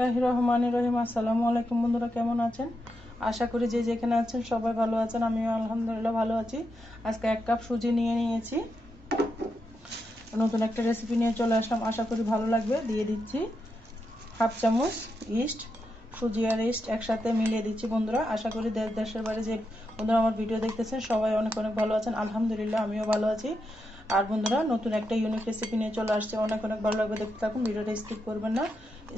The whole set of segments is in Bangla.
বিসমিল্লাহির রহমানির রহিম। আসসালামু আলাইকুম বন্ধুরা, কেমন আছেন? আশা করি যে যেখানে আছেন সবাই ভালো আছেন। আমিও আলহামদুলিল্লাহ ভালো আছি। আজকে 1 কাপ সুজি নিয়ে নিয়েছি। নতুন একটা রেসিপি নিয়ে চলে আসলাম, আশা করি ভালো লাগবে। দিয়ে দিচ্ছি হাফ চামচ ইস্ট। সুজি আর ইস্ট একসাথে মিলিয়ে দিচ্ছি বন্ধুরা। আশা করি দেশের বাইরে যে বন্ধুরা আমার ভিডিও দেখতেছেন সবাই অনেক অনেক ভালো আছেন। আলহামদুলিল্লাহ আমিও ভালো আছি। আর বন্ধুরা, নতুন একটা ইউনিক রেসিপি নিয়ে চলে আসছে, অনেক অনেক ভালো লাগবে, দেখতে থাকুন। ভিডিওটা স্কিপ করবেন না,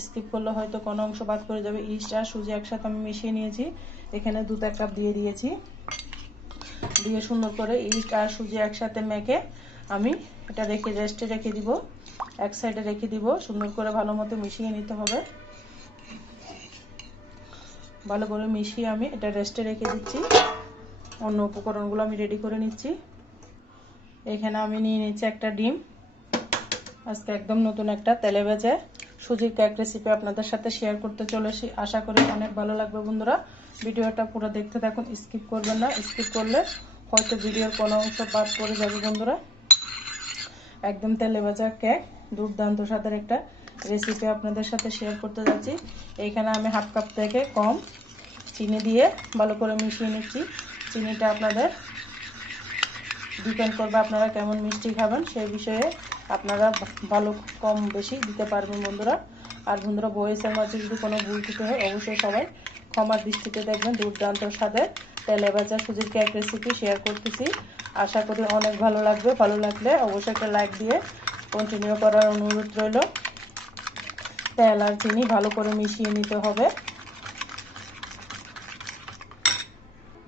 স্কিপ করলে হয়তো কোনো অংশ বাদ করে যাবে। ইস্ট আর সুজি একসাথে আমি মিশিয়ে নিয়েছি। এখানে 2 কাপ দিয়ে দিয়েছি। দিয়ে সুন্দর করে ইস্ট আর সুজি একসাথে মেখে আমি এটা রেস্টে রেখে দিব, এক সাইডে রেখে দিব। সুন্দর করে ভালো মতো মিশিয়ে নিতে হবে। ভালো করে মিশিয়ে আমি এটা রেস্টে রেখে দিচ্ছি। অন্য উপকরণগুলো আমি রেডি করে নিচ্ছি। এখানে আমি নিয়ে নিচ্ছি একটা ডিম। আজকে একদম নতুন একটা তেলে ভেজে সুজির কেক রেসিপি আপনাদের সাথে শেয়ার করতে চলেছি। আশা করি অনেক ভালো লাগবে বন্ধুরা। ভিডিওটা পুরো দেখতে থাকুন, স্কিপ করবেন না। স্কিপ করলে হয়তো ভিডিওর কোনো অংশ বাদ পড়ে যাবে বন্ধুরা। একদম তেলে ভাজা কেক, দুর্দান্ত স্বাদের একটা রেসিপি আপনাদের সাথে শেয়ার করতে যাচ্ছি। এইখানে আমি হাফ কাপ থেকে কম চিনি দিয়ে ভালো করে মিশিয়ে নিচ্ছি। চিনিটা আপনাদের ডিপেন্ড করবে আপনারা কেমন মিষ্টি খাবেন, সেই বিষয়ে আপনারা ভালো কম বেশি দিতে পারবেন বন্ধুরা। আর বন্ধুরা, ভয়েসের মাঝে যদি কোনো ভুল ত্রুটি হয় অবশ্যই সবাই ক্ষমার দৃষ্টিতে দেখবেন। দুর্দান্ত স্বাদের তেলে ভাজা সুজির কেক রেসিপি শেয়ার করতেছি। আশা করি অনেক ভালো লাগবে। ভালো লাগলে অবশ্যই একটা লাইক দিয়ে কন্টিনিউ করার অনুরোধ রইল। তেল আর চিনি ভালো করে মিশিয়ে নিতে হবে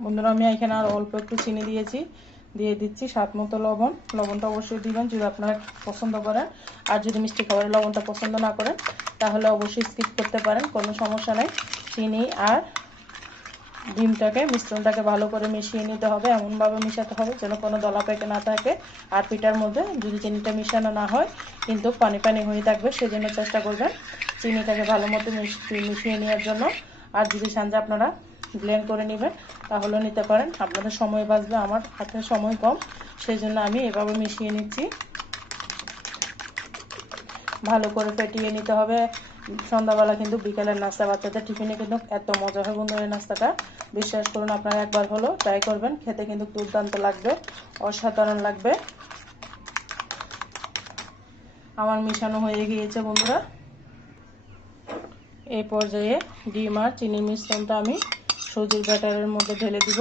বন্ধুরা। আমি এখানে আর অল্প একটু চিনি দিয়েছি। দিয়ে দিচ্ছি স্বাদ মতো লবণ। লবণটা অবশ্যই দিবেন যদি আপনারা পছন্দ করেন। আর যদি মিষ্টি খাবারের লবণটা পছন্দ না করেন তাহলে অবশ্যই স্কিপ করতে পারেন, কোনো সমস্যা নেই। চিনি আর ডিমটাকে মিশ্রণটাকে ভালো করে মিশিয়ে নিতে হবে। এমনভাবে মিশাতে হবে যেন কোনো দলা পেকে না থাকে। আর পিঠার মধ্যে যদি চিনিটা মিশানো না হয় কিন্তু পানি পানি হয়ে থাকবে, সেজন্য চেষ্টা করবেন চিনিটাকে ভালো মতো মিশিয়ে নেওয়ার জন্য। আর যদি চান যে আপনারা ব্লেন্ড করে নেবেন তাহলে নিতে পারেন, আপনাদের সময় বাঁচবে। আমার হাতে সময় কম, সেই জন্য আমি এভাবে মিশিয়ে নিচ্ছি। ভালো করে ফেটিয়ে নিতে হবে। সন্ধ্যাবেলা কিন্তু বিকেলের নাস্তা, বাচ্চাদের টিফিনে কিন্তু এত মজা হয় বন্ধুরা এই নাস্তাটা। বিশ্বাস করুন, আপনারা একবার হলো ট্রাই করবেন, খেতে কিন্তু দুর্দান্ত লাগবে, অসাধারণ লাগবে। আমার মিশানো হয়ে গিয়েছে বন্ধুরা। এই পর্যায়ে ডিম আর চিনির মিশ্রণটা আমি সুজির ব্যাটারের মধ্যে ঢেলে দিব।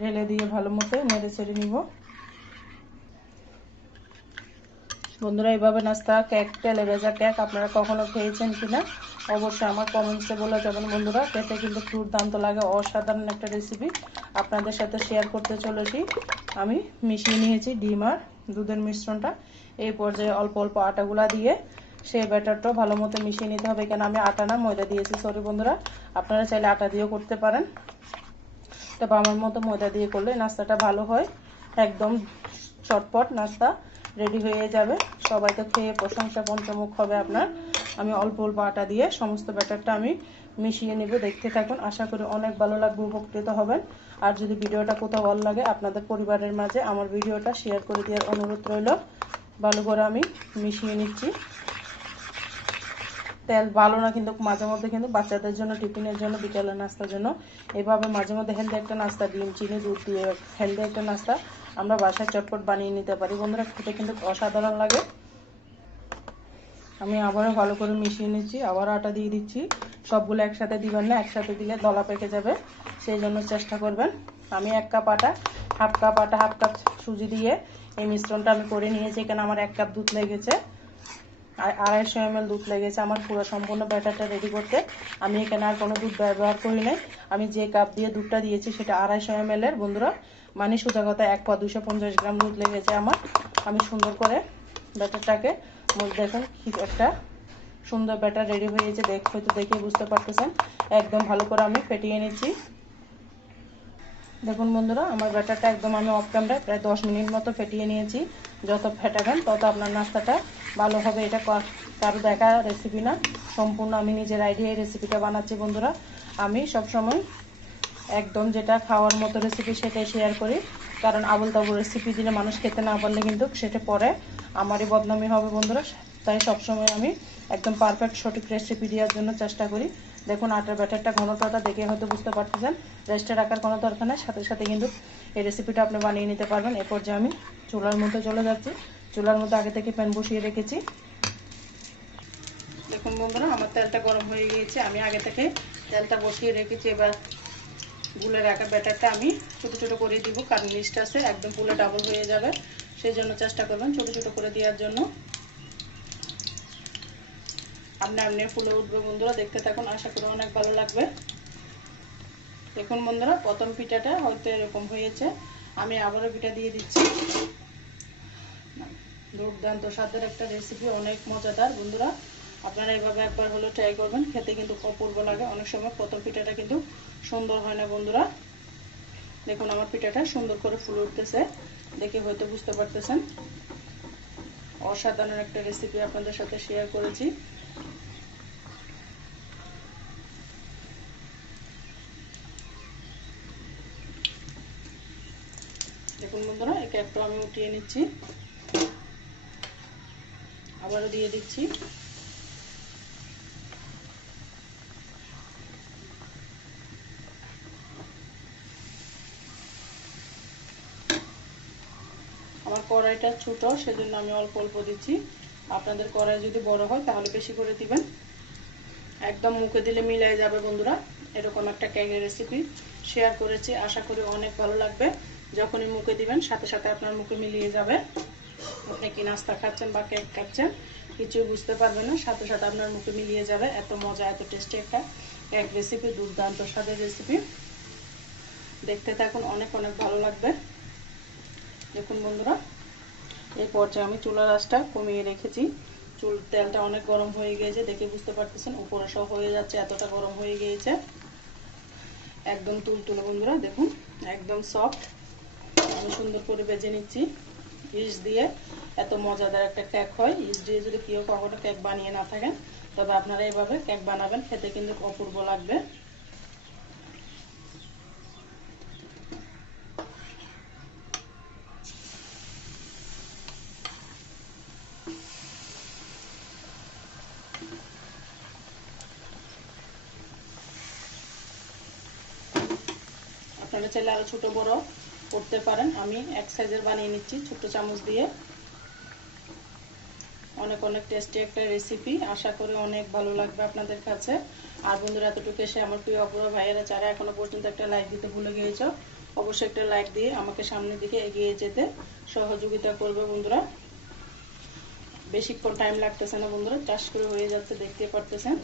ঢেলে দিয়ে ভালো মতো নেড়ে ছেড়ে নিব বন্ধুরা। এইভাবে নাস্তা কেক, তেলে ভেজা কেক আপনারা কখনো খেয়েছেন কিনা অবশ্যই আমার কমেন্টসে বলে যাবেন বন্ধুরা। খেতে কিন্তু দুর্দান্ত লাগে, অসাধারণ একটা রেসিপি আপনাদের সাথে শেয়ার করতে চলেছি। আমি মিশিয়ে নিয়েছি ডিম আর দুধের মিশ্রণটা। এই পর্যায়ে অল্প অল্প আটাগুলা দিয়ে সেই ব্যাটারটাও ভালো মতো মিশিয়ে নিতে হবে। এখানে আমি আটা না ময়দা দিয়েছি, সরি বন্ধুরা। আপনারা চাইলে আটা দিয়েও করতে পারেন, তবে আমার মতো ময়দা দিয়ে করলে নাস্তাটা ভালো হয়। একদম চটপট নাস্তা রেডি হয়ে যাবে, সবাই তো খেয়ে প্রশংসা পঞ্চমুখ হবে আপনার। আমি অল্প অল্প আটা দিয়ে সমস্ত ব্যাটারটা আমি মিশিয়ে নেব, দেখতে থাকুন। আশা করি অনেক ভালো লাগবে, উপকৃত হবেন। আর যদি ভিডিওটা কোথাও ভালো লাগে আপনাদের পরিবারের মাঝে আমার ভিডিওটা শেয়ার করে দেওয়ার অনুরোধ রইল। ভালো করে আমি মিশিয়ে নিচ্ছি। তেল ভালো না কিন্তু মাঝে মধ্যে কিন্তু বাচ্চাদের জন্য, টিফিনের জন্য, বিকেলের নাস্তার জন্য এভাবে মাঝে মধ্যে হেলদি একটা নাস্তা, ডিম চিনি দুধ দিয়ে হেলদি একটা নাস্তা আমরা বাসায় চটপট বানিয়ে নিতে পারি বন্ধুরা। খেতে কিন্তু অসাধারণ লাগে। আমি আবারও ভালো করে মিশিয়ে নিচ্ছি, আবার আটা দিয়ে দিচ্ছি। সবগুলো একসাথে দিবেন না, একসাথে দিলে দলা পেকে যাবে, সেই জন্য চেষ্টা করবেন। আমি 1 কাপ আটা, হাফ কাপ সুজি দিয়ে এই মিশ্রণটা আমি করে নিয়েছি। এখানে আমার 1 কাপ দুধ লেগেছে আর 250 ml দুধ লেগেছে আমার পুরো সম্পূর্ণ ব্যাটারটা রেডি করতে। আমি এখানে আর কোনো দুধ ব্যবহার করি নাই। আমি যে কাপ দিয়ে দুধটা দিয়েছি সেটা 250 ml এর বন্ধুরা, মানে সোজা কথা 1 পা 250 গ্রাম দুধ লেগেছে আমার। আমি সুন্দর করে ব্যাটারটাকে দেখুন কি একটা সুন্দর ব্যাটার রেডি হয়েছে, হয়তো দেখে বুঝতে পারতেছেন। একদম ভালো করে আমি ফেটিয়ে নিচ্ছি। দেখুন বন্ধুরা, আমার ব্যাটারটা একদম আমি অফ ক্যামেরায় প্রায় 10 মিনিট মতো ফেটিয়ে নিয়েছি। যত ফেটাবেন তত আপনার নাস্তাটা ভালো হবে। এটা কারো দেখা রেসিপি না, সম্পূর্ণ আমি নিজের আইডিয়ায় রেসিপিটা বানাচ্ছি বন্ধুরা। আমি সবসময় একদম যেটা খাওয়ার মতো রেসিপি সেটাই শেয়ার করি। কারণ আবল তাবল রেসিপি দিলে মানুষ খেতে না পারলে কিন্তু সেটা পরে আমারই বদনামি হবে বন্ধুরা। তাই সবসময় আমি একদম পারফেক্ট সঠিক রেসিপি দেওয়ার জন্য চেষ্টা করি। দেখুন আটার ব্যাটারটা ঘনত্বটা দেখে হয়তো বুঝতে পারতেছেন, রেস্টে রাখার কোনো দরকার নেই, সাথে সাথে কিন্তু এই রেসিপিটা আপনি বানিয়ে নিতে পারবেন। এরপর যে আমি চুলার মধ্যে চলে যাচ্ছি, চুলার মধ্যে আগে থেকে প্যান বসিয়ে রেখেছি। দেখুন বন্ধুরা আমার তেলটা গরম হয়ে গিয়েছে, আমি আগে থেকে তেলটা বসিয়ে রেখেছি। এবার গুলে রাখা ব্যাটারটা আমি ছোটো ছোটো করে দিব, কারণ লিস্ট আছে একদম পুরো ডাবল হয়ে যাবে, সেই জন্য চেষ্টা করবেন ছোটো ছোটো করে দেওয়ার জন্য। আপনি ফুলে উঠবে বন্ধুরা, দেখতে থাকুন, আশা করি অনেক ভালো লাগবে। দেখুন বন্ধুরা প্রথম পিঠাটা হয়তো এরকম হয়েছে, আমি আবারও পিঠা দিয়ে দিচ্ছি। দুর্দান্ত স্বাদের একটা রেসিপি, অনেক মজাদার বন্ধুরা, আপনারা এইভাবে একবার হলো ট্রাই করবেন, খেতে কিন্তু অপূর্ব লাগে। অনেক সময় প্রথম পিঠাটা কিন্তু সুন্দর হয় না বন্ধুরা। দেখুন আমার পিঠাটা সুন্দর করে ফুলে উঠতেছে, দেখে হয়তো বুঝতে পারতেছেন। অসাধারণ একটা রেসিপি আপনাদের সাথে শেয়ার করেছি। দেখুন বন্ধুরা একে একটা আমি উঠিয়ে নিচ্ছি, আবারও দিয়ে দিচ্ছি। আমার কড়াইটা ছোট, সেজন্য আমি অল্প অল্প দিচ্ছি। আপনাদের কড়াই যদি বড় হয় তাহলে বেশি করে দিবেন। একদম মুখে দিলে মিলাই যাবে বন্ধুরা। এরকম একটা কেকের রেসিপি শেয়ার করেছি, আশা করি অনেক ভালো লাগবে। যখনই মুখে দিবেন সাথে সাথে আপনার মুখে মিলিয়ে যাবে। আপনি কি নাস্তা খাচ্ছেন বা কেক খাচ্ছেন কিছু বুঝতে পারবেন না, সাথে সাথে আপনার মুখে মিলিয়ে যাবে। এত মজা, এত টেস্টি একটা কেক রেসিপি, দুর্দান্ত স্বাদের রেসিপি। দেখতে থাকুন, অনেক অনেক ভালো লাগবে। দেখুন বন্ধুরা এই পর্যায়ে আমি চুলার আঁচটা কমিয়ে রেখেছি। তেলটা অনেক গরম হয়ে গিয়েছে, দেখে বুঝতে পারতেছেন উপরে সহ হয়ে যাচ্ছে, এতটা গরম হয়ে গিয়েছে। একদম তুলতুলে বন্ধুরা, দেখুন একদম সফট। আমি সুন্দর করে ভেজে নিচ্ছি ইস্ট দিয়ে। এত মজাদার একটা কেক হয়, ইস্ট দিয়ে যদি কেউ কখনো কেক বানিয়ে না থাকেন তবে আপনারা এইভাবে কেক বানাবেন, খেতে কিন্তু অপূর্ব লাগবে। আপনারা চাইলে আরো ছোট বড় করতে পারেন, আমি এক সাইজের বানিয়ে নিচ্ছি ছোট চামচ দিয়ে। অনেক অনেক টেস্টি একটা রেসিপি, আশা করি অনেক ভালো লাগবে আপনাদের কাছে। আর বন্ধুরা এতটুকু এসে আমার প্রিয় অপূর্ব ভাইয়েরা যারা এখনো পর্যন্ত একটা লাইক দিতে ভুলে গিয়েছো, অবশ্যই একটা লাইক দিয়ে আমাকে সামনের দিকে এগিয়ে যেতে সহযোগিতা করবে বন্ধুরা। বেশিক্ষণ টাইম লাগতেছে না বন্ধুরা, চাষ করে হয়ে যাচ্ছে, দেখতে পারতেছেন।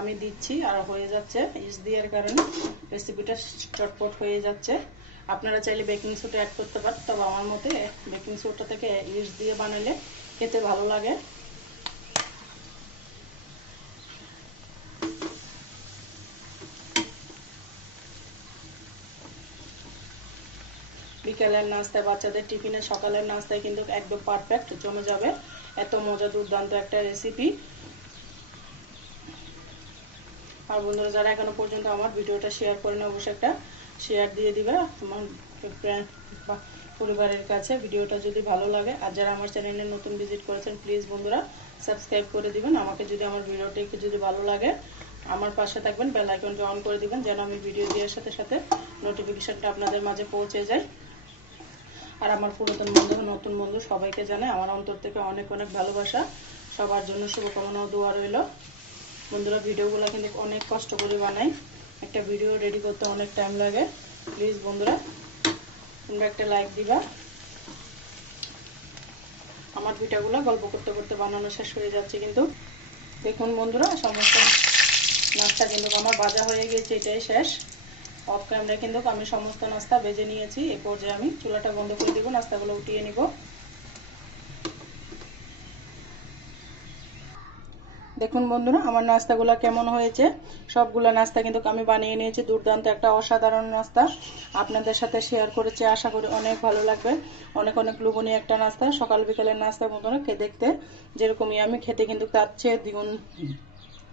আমি দিচ্ছি আর হয়ে যাচ্ছে, ইস্ট দেওয়ার কারণে রেসিপিটা চটপট হয়ে যাচ্ছে। আপনারা চাইলে বেকিং সোডা অ্যাড করতে পারেন, তবে আমার মতে বেকিং সোডা থেকে ইস্ট দিয়ে বানালে খেতে ভালো লাগে। বিকেলের নাস্তায়, বাচ্চাদের টিফিনে, সকালের নাস্তায় কিন্তু একদম পারফেক্ট জমে যাবে। এত মজা, দুর্দান্ত একটা রেসিপি। আর বন্ধুরা যারা এখনো পর্যন্ত আমার ভিডিওটা শেয়ার করেন অবশ্যই একটা শেয়ার দিয়ে দিবে আমার পরিবারের কাছে। ভিডিওটা যদি ভালো লাগে, আর যারা আমার চ্যানেলে নতুন ভিজিট করেছেন প্লিজ বন্ধুরা সাবস্ক্রাইব করে দিবেন। আমাকে যদি আমার ভিডিওটা একটু যদি ভালো লাগে আমার পাশে থাকবেন, বেল আইকনটা অন করে দিবেন, যেন আমি ভিডিও দেওয়ার সাথে সাথে নোটিফিকেশনটা আপনাদের মাঝে পৌঁছে যায়। আর আমার পুরাতন বন্ধু, নতুন বন্ধু সবাইকে জানাই আমার অন্তর থেকে অনেক অনেক ভালোবাসা। সবার জন্য শুভকামনা ও দোয়া রইল। বন্ধুরা ভিডিওগুলো কিন্তু অনেক কষ্ট করে বানাই, একটা ভিডিও রেডি করতে অনেক টাইম লাগে। প্লিজ বন্ধুরা তোমরা একটা লাইক দিবা। আমার পিঠাগুলো গল্প করতে করতে বানানো শেষ হয়ে যাচ্ছে কিন্তু। দেখুন বন্ধুরা সমস্ত নাস্তা কিন্তু আমার ভাজা হয়ে গেছে, এটাই শেষ। অফ ক্যামেরায় কিন্তু আমি সমস্ত নাস্তা ভেজে নিয়েছি। এই পর্যায়ে আমি চুলাটা বন্ধ করে দিব, নাস্তাগুলো উঠিয়ে নিব। দেখুন বন্ধুরা আমার নাস্তাগুলো কেমন হয়েছে। সবগুলো নাস্তা কিন্তু আমি বানিয়ে নিয়েছি, দুর্দান্ত একটা অসাধারণ নাস্তা আপনাদের সাথে শেয়ার করেছি, আশা করি অনেক ভালো লাগবে। অনেক অনেক লোভনীয় একটা নাস্তা, সকাল বিকেলের নাস্তা বন্ধুরা দেখতে যেরকমই আমি খেতে কিন্তু তার চেয়ে দ্বিগুণ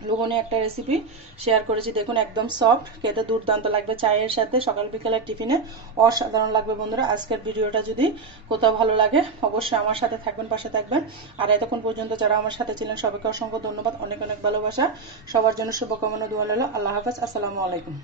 লোভনীয় একটা রেসিপি শেয়ার করেছি। দেখুন একদম সফট, খেতে দুর্দান্ত লাগবে, চায়ের সাথে সকাল বিকালের টিফিনে অসাধারণ লাগবে বন্ধুরা। আজকের ভিডিওটা যদি কোথাও ভালো লাগে অবশ্যই আমার সাথে থাকবেন, পাশে থাকবেন। আর এতক্ষণ পর্যন্ত যারা আমার সাথে ছিলেন সবাইকে অসংখ্য ধন্যবাদ, অনেক অনেক ভালোবাসা। সবার জন্য শুভকামনা, দোয়া রইল। আল্লাহ হাফেজ, আসসালামু আলাইকুম।